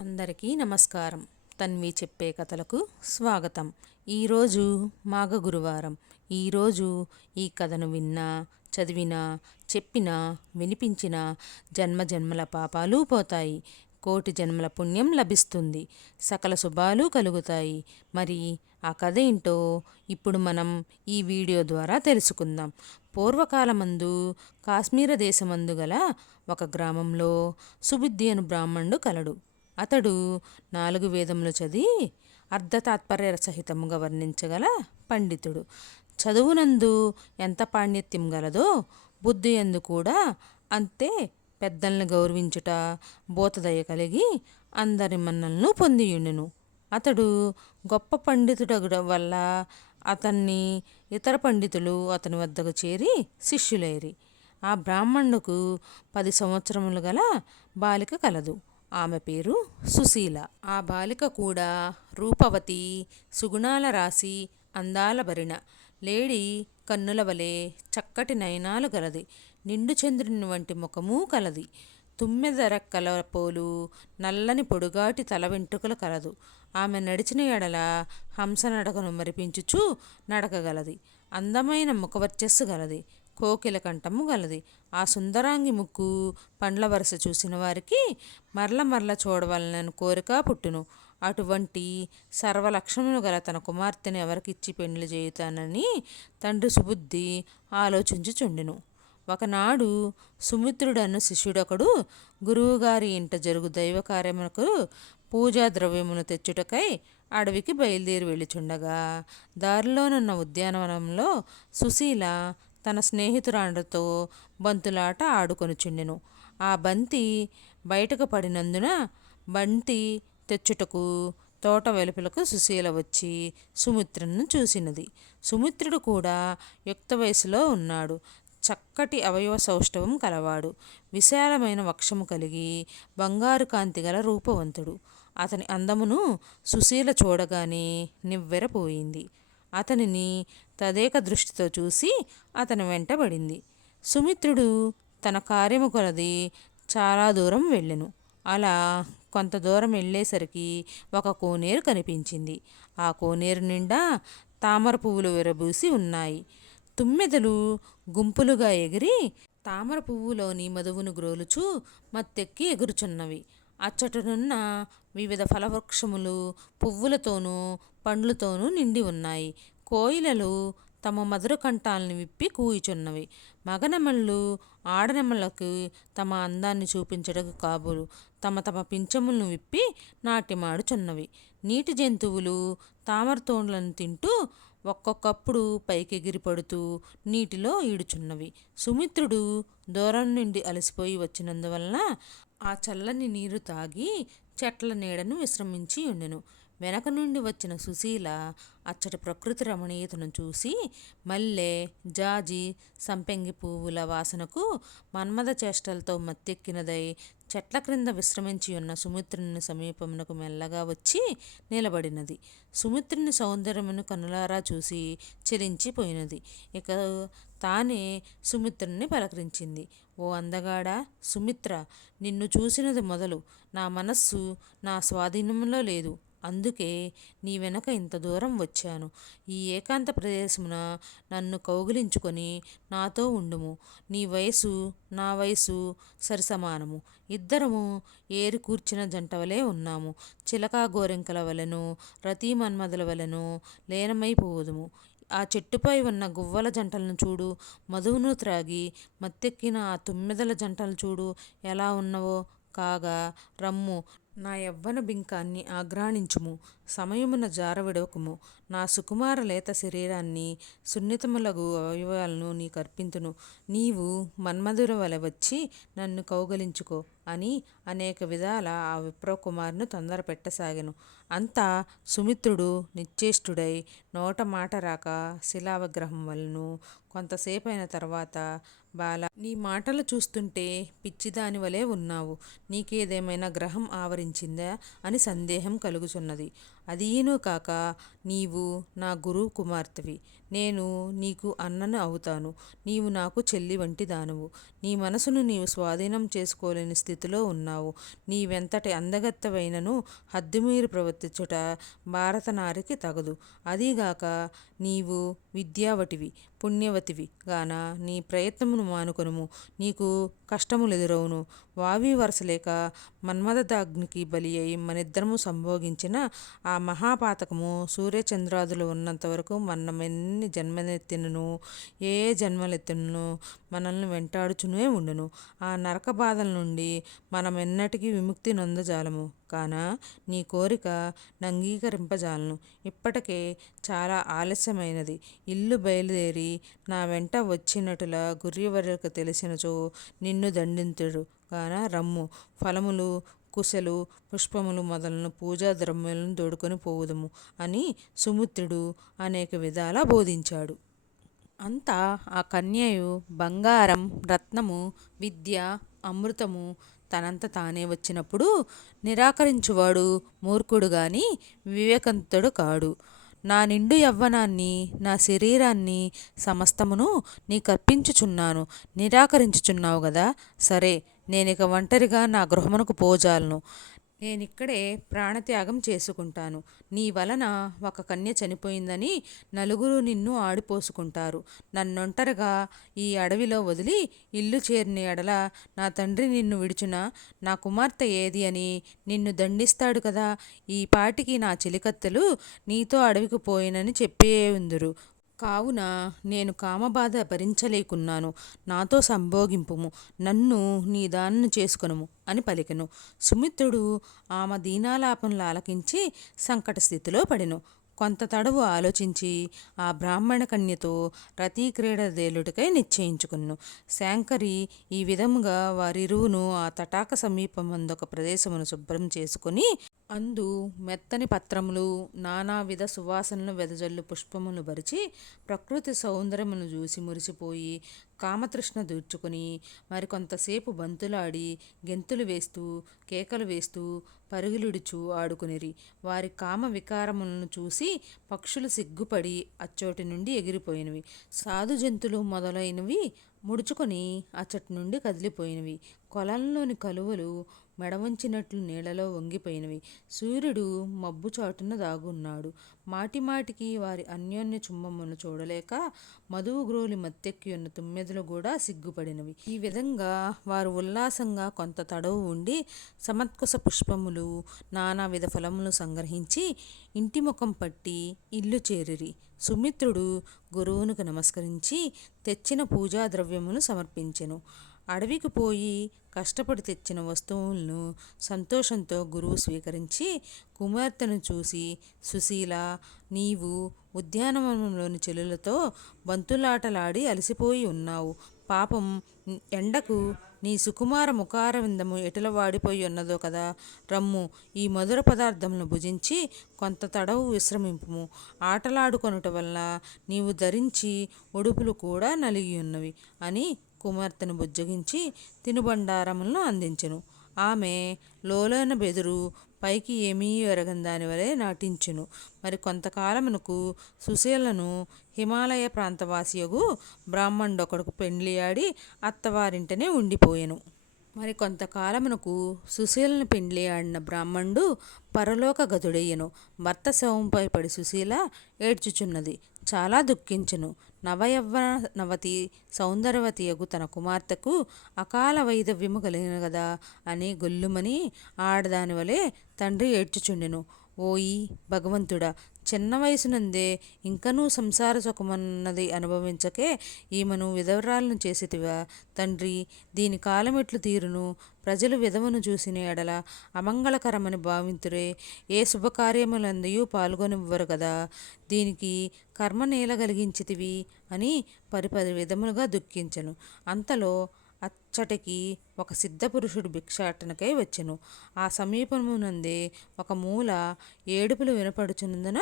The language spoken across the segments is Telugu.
అందరికీ నమస్కారం. తన్వి చెప్పే కథలకు స్వాగతం. ఈరోజు మాఘ గురువారం. ఈరోజు ఈ కథను విన్నా, చదివినా, చెప్పినా, వినిపించినా జన్మజన్మల పాపాలు పోతాయి, కోటి జన్మల పుణ్యం లభిస్తుంది, సకల శుభాలు కలుగుతాయి. మరి ఆ కథ ఏంటో ఇప్పుడు మనం ఈ వీడియో ద్వారా తెలుసుకుందాం. పూర్వకాలమందు కాశ్మీర దేశమందు గల ఒక గ్రామంలో సుబుద్ధి అను బ్రాహ్మణుడు కలడు. అతడు 4 వేదములు చదివి అర్ధతాత్పర్య సహితముగా వర్ణించగల పండితుడు. చదువునందు ఎంత పాండిత్యం గలదో బుద్ధి యందు కూడా అంతే పెద్దల్ని గౌరవించుట, బోధదయ కలిగి అందరి మన్నలను పొందియుండును. అతడు గొప్ప పండితుడగుట వల్ల అతన్ని ఇతర పండితులు అతని వద్దకు చేరి శిష్యులైరి. ఆ బ్రాహ్మణుకు 10 సంవత్సరములు గల బాలిక కలదు. ఆమె పేరు సుశీల. ఆ బాలిక కూడా రూపవతి, సుగుణాల రాశి, అందాల భరిణ, లేడి కన్నుల వలె చక్కటి నయనాలు గలది. నిండు చంద్రుని వంటి ముఖము కలది. తుమ్మెద రెక్కల పోలు నల్లని పొడుగాటి తల వెంట్రుకలు కలదు. ఆమె నడిచిన ఎడల హంస నడకను మరిపించుచు నడకగలది. అందమైన ముఖవర్చస్సు గలది. కోకిల కంఠము గలది. ఆ సుందరాంగి ముక్కు పండ్ల వరస చూసిన వారికి మరల మరల చూడవలనని కోరిక పుట్టును. అటువంటి సర్వలక్షణములు గల తన కుమార్తెను ఎవరికిచ్చి పెండ్లి చేయుతానని తండ్రి సుబుద్ధి ఆలోచించుచుండెను. ఒకనాడు సుమిత్రుడను శిష్యుడొకడు గురువుగారి ఇంట జరుగు దైవ కార్యమునకు పూజా ద్రవ్యమును తెచ్చుటకై అడవికి బయలుదేరి వెళ్ళుచుండగా దారిలోనున్న ఉద్యానవనంలో సుశీల తన స్నేహితురాండ్రతో బంతులాట ఆడుకొనుచుండెను. ఆ బంతి బయటకు పడినందున బంతి తెచ్చుటకు తోట వెలుపలకు సుశీల వచ్చి సుమిత్రుని చూసినది. సుమిత్రుడు కూడా యుక్త వయసులో ఉన్నాడు. చక్కటి అవయవ సౌష్ఠవం కలవాడు. విశాలమైన వక్షము కలిగి బంగారు కాంతి గల రూపవంతుడు. అతని అందమును సుశీల చూడగానే నివ్వెరపోయింది. అతనిని తదేక దృష్టితో చూసి అతని వెంటబడింది. సుమిత్రుడు తన కార్యము కొలది చాలా దూరం వెళ్ళెను. అలా కొంత దూరం వెళ్ళేసరికి ఒక కోనేరు కనిపించింది. ఆ కోనేరు నిండా తామర పువ్వులు విరబూసి ఉన్నాయి. తుమ్మెదలు గుంపులుగా ఎగిరి తామర పువ్వులోని మధువును గ్రోలుచూ మత్తెక్కి ఎగురుచున్నవి. అచ్చటనున్న వివిధ ఫలవృక్షములు పువ్వులతోనూ పండ్లతోనూ నిండి ఉన్నాయి. కోయిలలు తమ మధుర కంఠాలను విప్పి కూయుచున్నవి. మగనెమళ్ళు ఆడనెమళ్ళకు తమ అందాన్ని చూపించటకు కాబోలు తమ తమ పింఛములను విప్పి నాట్యమాడుచున్నవి. నీటి జంతువులు తామరతోండ్లను తింటూ ఒక్కొక్కప్పుడు పైకెగిరి పడుతూ నీటిలో ఈడుచున్నవి. సుమిత్రుడు దూరం నుండి అలసిపోయి వచ్చినందువలన ఆ చల్లని నీరు తాగి చెట్ల నీడను విశ్రమించి ఉండెను. వెనక నుండి వచ్చిన సుశీల అచ్చటి ప్రకృతి రమణీయతను చూసి మల్లె, జాజి, సంపెంగి పువ్వుల వాసనకు మన్మథ చేష్టలతో మత్తెక్కినదై చెట్ల క్రింద విశ్రమించి ఉన్న సుమిత్రుని సమీపమునకు మెల్లగా వచ్చి నిలబడినది. సుమిత్రుని సౌందర్యమును కనులారా చూసి చెలించిపోయినది. ఇక తానే సుమిత్రుని పలకరించింది. ఓ అందగాడా సుమిత్ర, నిన్ను చూసినది మొదలు నా మనస్సు నా స్వాధీనంలో లేదు. అందుకే నీ వెనక ఇంత దూరం వచ్చాను. ఈ ఏకాంత ప్రదేశమున నన్ను కౌగిలించుకొని నాతో ఉండుము. నీ వయసు నా వయసు సరిసమానము. ఇద్దరము ఏరి కూర్చిన జంటవలే ఉన్నాము. చిలకా గోరింకల వలెను రతీ మన్మధుల వలెను లీనమైపోదుము. ఆ చెట్టుపై ఉన్న గువ్వల జంటలను చూడు. మధువును త్రాగి మత్తెక్కిన ఆ తుమ్మెదల జంటలు చూడు ఎలా ఉన్నవో. కాగా రమ్ము, నా యవ్వన బింకాన్ని ఆఘ్రాణించుము. సమయమున జారవిడవకుము. నా సుకుమార లేత శరీరాన్ని సున్నితములగు అవయవాలను నీకు అర్పింతును. నీవు మన్మధుల వలె వచ్చి నన్ను కౌగలించుకో అని అనేక విధాల ఆ విప్రకుమారుని తొందర పెట్టసాగెను. అంతా సుమిత్రుడు నిశ్చేష్టుడై నోట మాట రాక శిలావిగ్రహం వలెను. కొంతసేపైన తర్వాత బాల, నీ మాటలు చూస్తుంటే పిచ్చిదాని వలె ఉన్నావు. నీకేదేమైనా గ్రహం ఆవరించిందా అని సందేహం కలుగుచున్నది. అదీను కాక నీవు నా గురువు కుమార్తెవి. నేను నీకు అన్నను అవుతాను. నీవు నాకు చెల్లి వంటి దానవు. నీ మనసును నీవు స్వాధీనం చేసుకోలేని స్థితిలో ఉన్నావు. నీవెంతటి అందగత్తెవైనను హద్దుమీరి ప్రవర్తించుట భారత నారికి తగదు. అదీగాక నీవు విద్యావటివి, పుణ్యవతివి గాన నీ ప్రయత్నమును మానుకొనుము. నీకు కష్టములెదురవును. వావి వరసలేక మన్మథదాగ్నికి బలి అయి మనిద్దరము సంభోగించిన ఆ మహాపాతకము సూర్యచంద్రాదులు ఉన్నంత వరకు మనమెన్ని జన్మలెత్తినను ఏ ఏ జన్మలెత్తినను మనల్ని వెంటాడుచునే ఉండును. ఆ నరక బాధల నుండి మనమెన్నటికీ విముక్తి నొందజాలము. కాన నీ కోరిక నంగీకరింపజాలను. ఇప్పటికే చాలా ఆలస్యమైనది. ఇల్లు బయలుదేరి నా వెంట వచ్చినటుల గుర్యవర్యకు తెలిసినచో నిన్ను దండింతుడు గాన రమ్ము. ఫలములు, కుశలు, పుష్పములు మొదలైన పూజా ద్రవ్యములను తోడుకొని పోవుదము అని సుమిత్రుడు అనేక విధాలా బోధించాడు. అంతా ఆ కన్యయు బంగారం, రత్నము, విద్య, అమృతము తనంత తానే వచ్చినప్పుడు నిరాకరించువాడు మూర్ఖుడు గాని వివేకంతుడు కాడు. నా నిండు యవ్వనాన్ని, నా శరీరాన్ని సమస్తమును నీకర్పించుచున్నాను. నిరాకరించుచున్నావు గదా, సరే, నేనిక ఒంటరిగా నా గృహమునకు పోజాలను. నేనిక్కడే ప్రాణత్యాగం చేసుకుంటాను. నీ వలన ఒక కన్య చనిపోయిందని నలుగురు నిన్ను ఆడిపోసుకుంటారు. నన్నొంటరిగా ఈ అడవిలో వదిలి ఇల్లు చేరిన ఎడల నా తండ్రి నిన్ను విడిచిన నా కుమార్తె ఏది అని నిన్ను దండిస్తాడు కదా. ఈ పాటికి నా చెలికత్తెలు నీతో అడవికి పోయినని చెప్పేయుందురు. కావున నేను కామబాధ భరించలేకున్నాను. నాతో సంభోగింపుము, నన్ను నీ దానను చేసుకొనుము అని పలికెను. సుమిత్రుడు ఆమె దీనాలాపనలు ఆలకించి సంకట స్థితిలో పడెను. కొంత తడవు ఆలోచించి ఆ బ్రాహ్మణ కన్యతో రతీక్రీడ దేలుటకై నిశ్చయించుకును. శాంకరి ఈ విధముగా వారిరువును ఆ తటాక సమీపమందొక ప్రదేశమును శుభ్రం చేసుకుని అందు మెత్తని పత్రములు, నానావిధ సువాసనలు వెదజల్లు పుష్పములు పరిచి ప్రకృతి సౌందర్యమును చూసి మురిసిపోయి కామతృష్ణ దూర్చుకుని మరికొంతసేపు బంతులాడి గెంతులు వేస్తూ కేకలు వేస్తూ పరుగులిడుచు ఆడుకునిరి. వారి కామ వికారములను చూసి పక్షులు సిగ్గుపడి అచ్చోటి నుండి ఎగిరిపోయినవి. సాధు జంతువులు మొదలైనవి ముడుచుకొని అచ్చటి నుండి కదిలిపోయినవి. కొలంలోని కలువలు మెడవంచినట్లు నీళ్లలో వంగిపోయినవి. సూర్యుడు మబ్బు చాటున దాగున్నాడు. మాటిమాటికి వారి అన్యోన్య చుంబమును చూడలేక మధువు గ్రోలి మత్తెక్కి ఉన్న తుమ్మెదలు కూడా సిగ్గుపడినవి. ఈ విధంగా వారు ఉల్లాసంగా కొంత తడవు ఉండి సమత్కుశ పుష్పములు, నానావిధ ఫలములు సంగ్రహించి ఇంటి ముఖం పట్టి ఇల్లు చేరిరి. సుమిత్రుడు గురువునికి నమస్కరించి తెచ్చిన పూజా ద్రవ్యములు సమర్పించెను. అడవికి పోయి కష్టపడి తెచ్చిన వస్తువులను సంతోషంతో గురువు స్వీకరించి కుమార్తెను చూసి, సుశీల, నీవు ఉద్యానవనంలోని చెలులతో బంతులాటలాడి అలసిపోయి ఉన్నావు. పాపం ఎండకు నీ సుకుమార ముఖారవిందము ఎటుల వాడిపోయి ఉన్నదో కదా. రమ్ము, ఈ మధుర పదార్థములను భుజించి కొంత తడవు విశ్రమింపుము. ఆటలాడుకొనుట వల్ల నీవు ధరించి ఉడుపులు కూడా నలిగి ఉన్నవి అని కుమార్తెను బుజ్జగించి తినుబండారములను అందించెను. ఆమె లోలోన బెదురు పైకి ఏమీ ఎరగందాని వలె నటించెను. మరి కొంతకాలమునకు సుశీలను హిమాలయ ప్రాంతవాసియగు బ్రాహ్మణుడొకడుకు పెండ్లియాడి అత్తవారింటనే ఉండిపోయెను. మరి కొంతకాలమునకు సుశీలను పెండ్లియాడిన బ్రాహ్మణుడు పరలోక గతుడయ్యెను. భర్త శవంపై పడి సుశీల ఏడ్చుచున్నది. చాలా దుఃఖించెను. నవయవ్వనవతి సౌందర్యవతియగు తన కుమార్తెకు అకాల వైధవ్యము కలిగిన గదా అని గొల్లుమని ఆడదాని వలె తండ్రి ఏడ్చుచుండెను. ఓయి భగవంతుడా, చిన్న వయసునందే ఇంకనూ సంసార సుఖమన్నది అనుభవించకే ఈమెను విధవరాలను చేసితివా తండ్రి. దీని కాలమెట్లు తీరును? ప్రజలు విధవను చూసిన ఎడల అమంగళకరమని భావింతురే. ఏ శుభకార్యములందయూ పాల్గొనివ్వరు కదా. దీనికి కర్మ నేల కలిగించితివి అని పరిపరి విధములుగా దుఃఖించెను. అంతలో అచ్చటికి ఒక సిద్ధపురుషుడు భిక్షాటనకై వచ్చెను. ఆ సమీపమునందే ఒక మూల ఏడుపులు వినపడుచున్నందున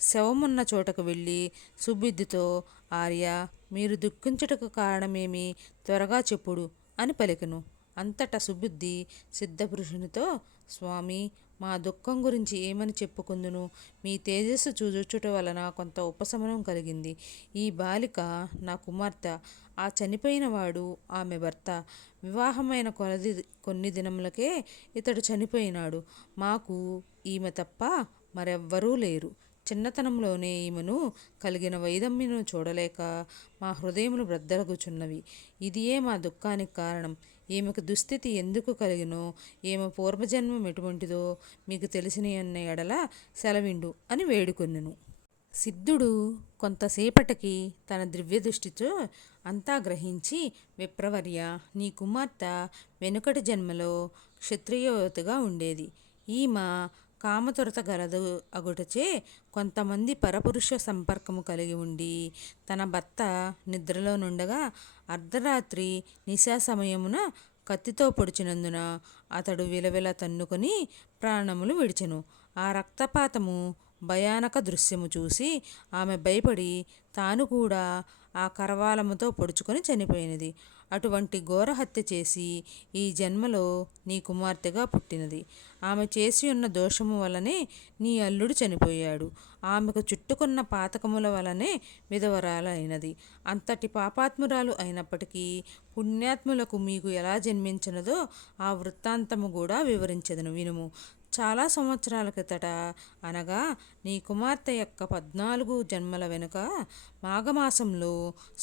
శవమున్న చోటకు వెళ్ళి సుబుద్ధితో, ఆర్యా, మీరు దుఃఖించుటకు కారణమేమి? త్వరగా చెప్పుడు అని పలికెను. అంతటా సుబుద్ధి సిద్ధపురుషునితో, స్వామి, మా దుఃఖం గురించి ఏమని చెప్పుకుందును? మీ తేజస్సు చూచుట వలన కొంత ఉపశమనం కలిగింది. ఈ బాలిక నా కుమార్తె. ఆ చనిపోయిన వాడు ఆమె భర్త. వివాహమైన కొన్ని దినములకే ఇతడు చనిపోయినాడు. మాకు ఈమె తప్ప మరెవ్వరూ లేరు. చిన్నతనంలోనే ఈమెను కలిగిన వైదమ్యను చూడలేక మా హృదయములు బ్రద్దలగుచున్నవి. ఇదియే మా దుఃఖానికి కారణం. ఈమెకు దుస్థితి ఎందుకు కలిగినో, ఈమె పూర్వజన్మం ఎటువంటిదో మీకు తెలిసిన అన్న ఎడల సెలవిండు అని వేడుకొనెను. సిద్ధుడు కొంతసేపటికి తన దివ్యదృష్టితో అంతా గ్రహించి, విప్రవర్య, నీ కుమార్తె వెనుకటి జన్మలో క్షత్రియోవతిగా ఉండేది. ఈమె కామతురత గలదు అగుటచే కొంతమంది పరపురుష సంపర్కము కలిగి ఉండి తన భర్త నిద్రలో నుండగా అర్ధరాత్రి నిశా సమయమున కత్తితో పొడిచినందున అతడు విలవిల తన్నుకొని ప్రాణములు విడిచెను. ఆ రక్తపాతము భయానక దృశ్యము చూసి ఆమె భయపడి తాను కూడా ఆ కరవాలముతో పొడుచుకొని చనిపోయినది. అటువంటి ఘోర హత్య చేసి ఈ జన్మలో నీ కుమార్తెగా పుట్టినది. ఆమె చేసి ఉన్న దోషము వలనే నీ అల్లుడు చనిపోయాడు. ఆమెకు చుట్టుకున్న పాతకముల వలనే విధవరాలైనది. అంతటి పాపాత్మురాలు అయినప్పటికీ పుణ్యాత్ములకు మీకు ఎలా జన్మించినదో ఆ వృత్తాంతము కూడా వివరించెదను వినుము. చాలా సంవత్సరాల క్రితట, అనగా నీ కుమార్తె యొక్క 14 జన్మల వెనుక మాఘమాసంలో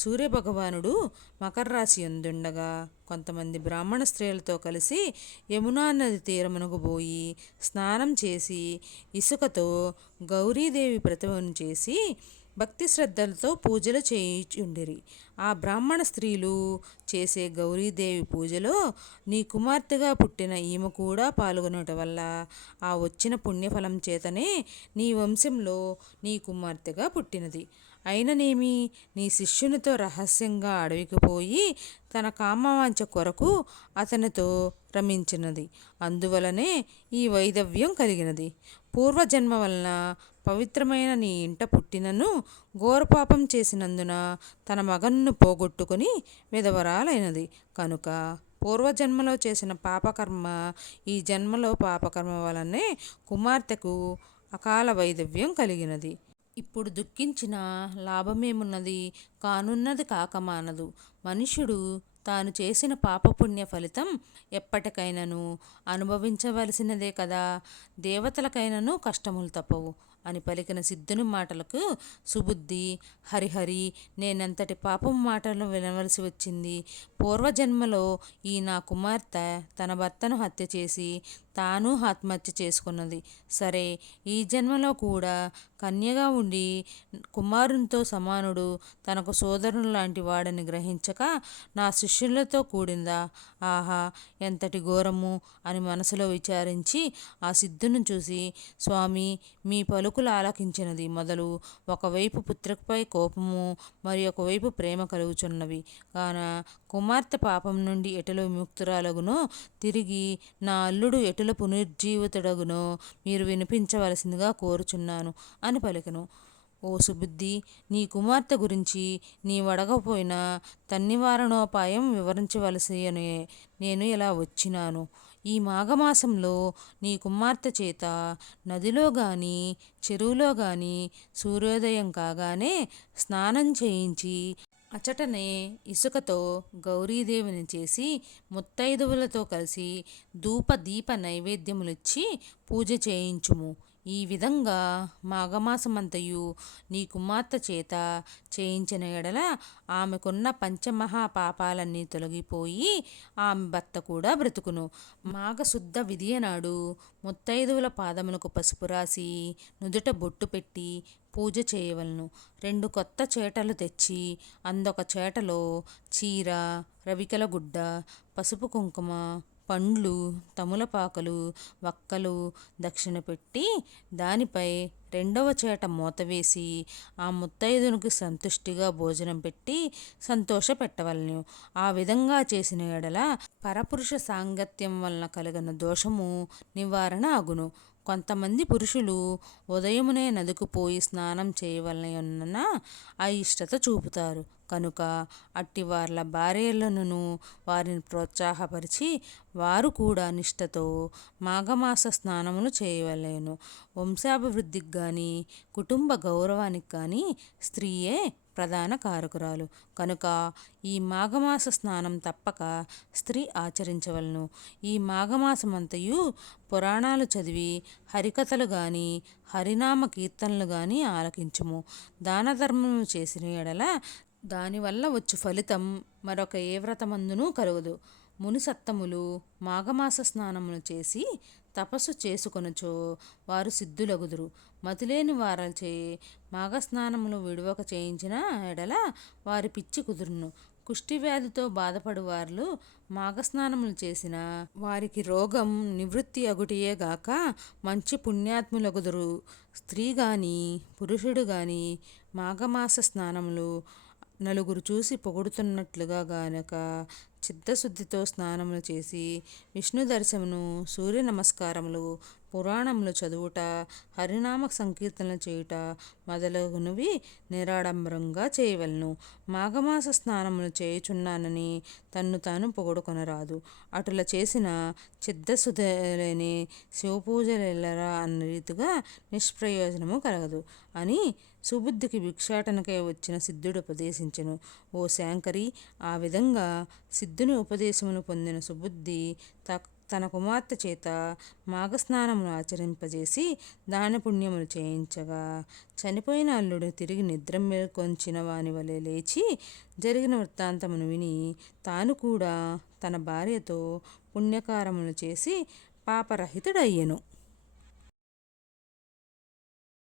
సూర్యభగవానుడు మకర రాశి యందుండగా కొంతమంది బ్రాహ్మణ స్త్రీలతో కలిసి యమునా నది తీరమునకు పోయి స్నానం చేసి ఇసుకతో గౌరీదేవి ప్రతిమను చేసి భక్తి శ్రద్ధలతో పూజలు చేయుచుండిరి. ఆ బ్రాహ్మణ స్త్రీలు చేసే గౌరీదేవి పూజలో నీ కుమార్తెగా పుట్టిన ఈమె కూడా పాల్గొనటం వల్ల ఆ వచ్చిన పుణ్యఫలం చేతనే నీ వంశంలో నీ కుమార్తెగా పుట్టినది. అయిననేమి, నీ శిష్యునితో రహస్యంగా అడవికి పోయి తన కామవాంఛ కొరకు అతనితో రమించినది. అందువలనే ఈ వైధవ్యం కలిగినది. పూర్వజన్మ వలన పవిత్రమైన నీ ఇంట పుట్టినను ఘోరపాపం చేసినందున తన మగన్ను పోగొట్టుకుని విధవరాలైనది. కనుక పూర్వజన్మలో చేసిన పాపకర్మ ఈ జన్మలో పాపకర్మ వలనే కుమార్తెకు అకాల వైధవ్యం కలిగినది. ఇప్పుడు దుఃఖించిన లాభమేమున్నది? కానున్నది కాక మానదు. మనుష్యుడు తాను చేసిన పాపపుణ్య ఫలితం ఎప్పటికైనను అనుభవించవలసినదే కదా. దేవతలకైనను కష్టములు తప్పవు అని పలికిన సిద్ధుని మాటలకు సుబుద్ధి, హరిహరి, నేనెంతటి పాపం మాటలు వినవలసి వచ్చింది. పూర్వజన్మలో ఈ నా కుమార్తె తన భర్తను హత్య చేసి తాను ఆత్మహత్య చేసుకున్నది. సరే, ఈ జన్మలో కూడా కన్యగా ఉండి కుమారునితో సమానుడు, తనకు సోదరుని లాంటి వాడని గ్రహించక నా శిష్యులతో కూడిందా? ఆహా, ఎంతటి ఘోరము అని మనసులో విచారించి ఆ సిద్ధును చూసి, స్వామి, మీ పలుకులు ఆలకించినది మొదలు ఒకవైపు పుత్రికపై కోపము, మరి ఒకవైపు ప్రేమ కలుగుచున్నవి. కాన కుమార్తె పాపం నుండి ఎటుల విముక్తురాలగునో, తిరిగి నా అల్లుడు ఎటుల పునరుజ్జీవితుడగునో మీరు వినిపించవలసిందిగా కోరుచున్నాను అని పలికెను. ఓ సుబుద్ధి, నీ కుమార్తె గురించి నీవడగపోయినా తన్నివారణోపాయం వివరించవలసియనే నేను ఇలా వచ్చినాను. ఈ మాఘమాసంలో నీ కుమార్తె చేత నదిలో గాని చెరువులో గాని సూర్యోదయం కాగానే స్నానం చేయించి అచటనే ఇసుకతో గౌరీదేవిని చేసి ముత్తైదువులతో కలిసి ధూప దీప నైవేద్యములిచ్చి పూజ చేయించుము. ఈ విధంగా మాఘమాసమంతయు నీ కుమార్తె చేత చేయించిన ఎడల ఆమెకున్న పంచమహా పాపాలన్నీ తొలగిపోయి ఆమె భర్త కూడా బ్రతుకును. మాఘశుద్ధ విధియనాడు ముత్తైదువుల పాదములకు పసుపు రాసి నుదుట బొట్టు పెట్టి పూజ చేయవలను. 2 కొత్త చేటలు తెచ్చి అందొక చేటలో చీర, రవికెల గుడ్డ, పసుపు కుంకుమ, పండ్లు, తములపాకలు, వక్కలు దక్షిణ పెట్టి దానిపై 2వ చేట మూతవేసి ఆ ముత్తైదునికి సంతుష్టిగా భోజనం పెట్టి సంతోష పెట్టవలను. ఆ విధంగా చేసిన ఎడల పరపురుష సాంగత్యం వలన కలిగిన దోషము నివారణ అగును. కొంతమంది పురుషులు ఉదయమునే నదికి పోయి స్నానం చేయవలనన్న అయిష్టత చూపుతారు. కనుక అట్టివార్ల భార్యలను వారిని ప్రోత్సాహపరిచి వారు కూడా నిష్ఠతో మాఘమాస స్నానములు చేయవలెను. వంశాభివృద్ధికి కానీ కుటుంబ గౌరవానికి కానీ స్త్రీయే ప్రధాన కారకురాలు కనుక ఈ మాఘమాస స్నానం తప్పక స్త్రీ ఆచరించవలను. ఈ మాఘమాసమంతయు పురాణాలు చదివి హరికథలు గాని హరినామ కీర్తనలు గాని ఆలకించుము. దాన ధర్మము చేసిన ఎడల దానివల్ల వచ్చు ఫలితం మరొక ఏ వ్రతమందునూ కలుగదు. మునిసత్తములు మాఘమాస స్నానములు చేసి తపస్సు చేసుకొనుచో వారు సిద్ధులగుదురు. మతిలేని వారలచే మాఘస్నానములు విడువక చేయించిన ఎడల వారి పిచ్చి కుదురును. కుష్టి వ్యాధితో బాధపడు వారు మాఘస్నానములు చేసిన వారికి రోగం నివృత్తి అగుటియే గాక మంచి పుణ్యాత్ములగుదురు. స్త్రీ గాని పురుషుడు గాని మాఘమాస స్నానములు నలుగురు చూసి పొగుడుతున్నట్లుగా గానక చిత్తశుద్ధితో స్నానములు చేసి విష్ణు దర్శనమును, సూర్య నమస్కారములు, పురాణములు చదువుట, హరినామ సంకీర్తనలు చేయుట మొదలగునవి నిరాడంబరంగా చేయవలెను. మాఘమాస స్నానములు చేయుచున్నానని తన్ను తాను పొగడుకొనరాదు. అటుల చేసిన చిత్తశుద్ధి లేని శివపూజలెల్లరా అన్న రీతిగా నిష్ప్రయోజనము కలగదు అని సుబుద్ధికి భిక్షాటనకై వచ్చిన సిద్ధుడు ఉపదేశించెను. ఓ శాంకరి, ఆ విధంగా సిద్ధుని ఉపదేశమును పొందిన సుబుద్ధి తన కుమార్తె చేత మాఘస్నానమును ఆచరింపజేసి దాన పుణ్యములు చేయించగా చనిపోయిన అల్లుడు తిరిగి నిద్ర మేల్కొంచిన వాని వలె లేచి జరిగిన వృత్తాంతమును విని తాను కూడా తన భార్యతో పుణ్యకారములు చేసి పాపరహితుడయ్యెను.